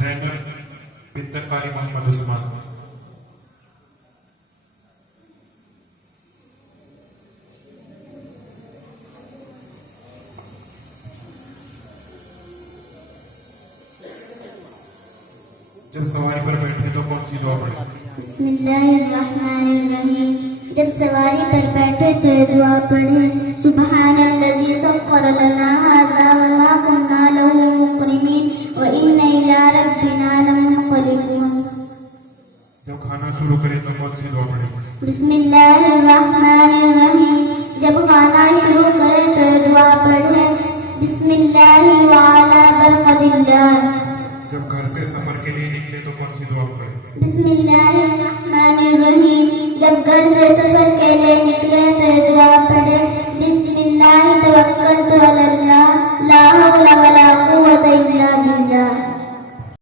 زینب بنت قاری محمد عثمان. جب سواری پر بیٹھے تو کون سی دعا پڑھیں؟ بسم اللہ الرحمن الرحیم. جب سواری پر بیٹھے تھے دعا پڑھیں. سبحان الذی سخر لنا ھذا وما كنا له مقرنین وإنا إلی ربنا لمنقلبون. جب کھانا شروع کرے تو کون سی دعا پڑھیں؟ بسم اللہ الرحمن الرحیم. جب کھانا شروع کرے تو دعا پڑھیں. بسم اللہ وعلی برکت اللہ. جب گھر سے سفر کے لیے نکلے تو کون سی دعا پڑھیں؟ بسم اللہ الرحمن الرحیم. جب گھر سے سفر کے لیے نکلے تو دعا پڑھیں. بسم اللہ توکلت علی اللہ لا حول ولا